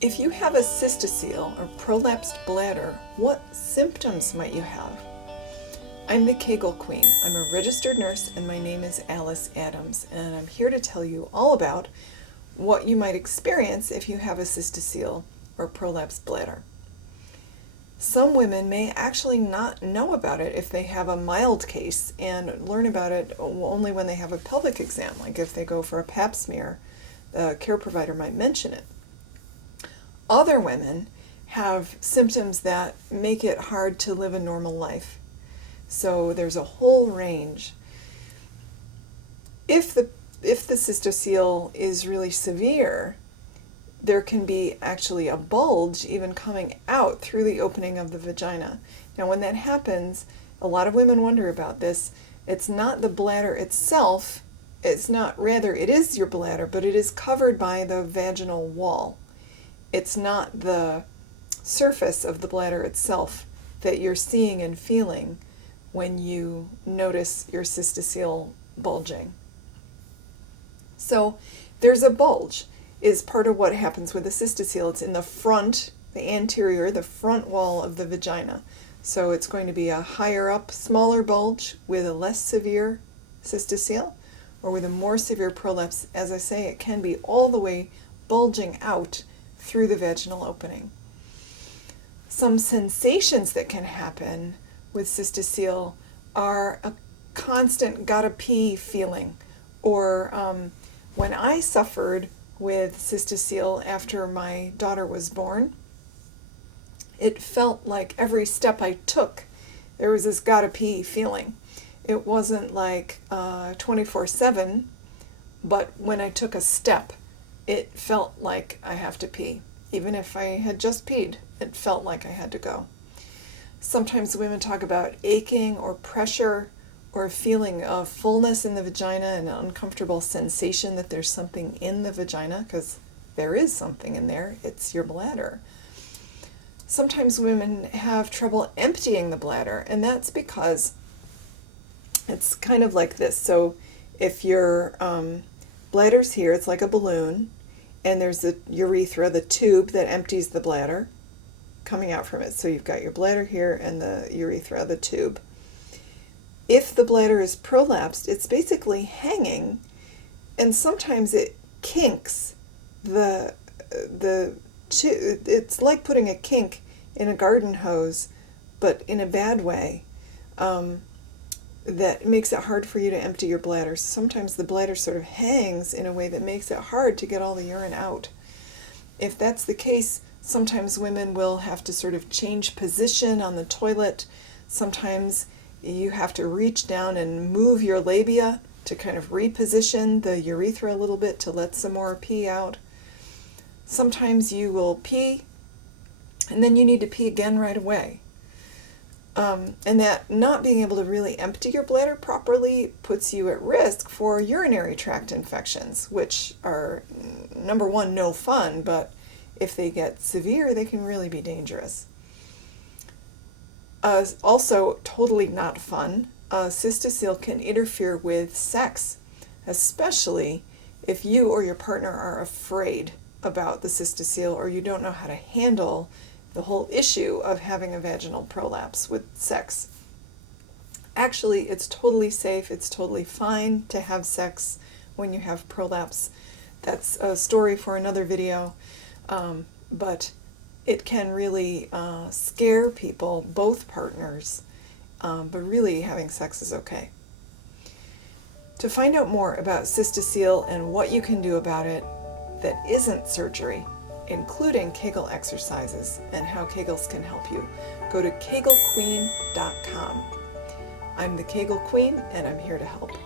If you have a cystocele or prolapsed bladder, what symptoms might you have? I'm the Kegel Queen. I'm a registered nurse and my name is Alice Adams, and I'm here to tell you all about what you might experience if you have a cystocele or prolapsed bladder. Some women may actually not know about it if they have a mild case and learn about it only when they have a pelvic exam, like if they go for a pap smear, the care provider might mention it. Other women have symptoms that make it hard to live a normal life. So there's a whole range. If the cystocele is really severe, there can be actually a bulge even coming out through the opening of the vagina. Now when that happens, a lot of women wonder about this. It's not the bladder itself, it is your bladder, but it is covered by the vaginal wall. It's not the surface of the bladder itself that you're seeing and feeling when you notice your cystocele bulging. So there's a bulge is part of what happens with the cystocele. It's in the front, the front wall of the vagina. So it's going to be a higher up, smaller bulge with a less severe cystocele, or with a more severe prolapse. As I say, it can be all the way bulging out through the vaginal opening. Some sensations that can happen with cystocele are a constant gotta pee feeling, or when I suffered with cystocele after my daughter was born, it felt like every step I took there was this gotta pee feeling. It wasn't like 24/7, but when I took a step, it felt like I have to pee. Even if I had just peed, it felt like I had to go. Sometimes women talk about aching or pressure or a feeling of fullness in the vagina and an uncomfortable sensation that there's something in the vagina, because there is something in there. It's your bladder. Sometimes women have trouble emptying the bladder, and that's because it's kind of like this. So if your bladder's here, it's like a balloon, and there's the urethra, the tube that empties the bladder, coming out from it. So you've got your bladder here and the urethra, the tube. If the bladder is prolapsed, it's basically hanging, and sometimes it kinks it's like putting a kink in a garden hose, but in a bad way. That makes it hard for you to empty your bladder. Sometimes the bladder sort of hangs in a way that makes it hard to get all the urine out. If that's the case, sometimes women will have to sort of change position on the toilet. Sometimes you have to reach down and move your labia to kind of reposition the urethra a little bit to let some more pee out. Sometimes you will pee and then you need to pee again right away. And that not being able to really empty your bladder properly puts you at risk for urinary tract infections, which are, number one, no fun, but if they get severe, they can really be dangerous. Also, totally not fun, cystocele can interfere with sex, especially if you or your partner are afraid about the cystocele, or you don't know how to handle the whole issue of having a vaginal prolapse with sex. Actually, it's totally safe, it's totally fine to have sex when you have prolapse. That's a story for another video, but it can really scare people, both partners, but really having sex is okay. To find out more about cystocele and what you can do about it that isn't surgery, including Kegel exercises and how Kegels can help you, go to kegelqueen.com. I'm the Kegel Queen, and I'm here to help.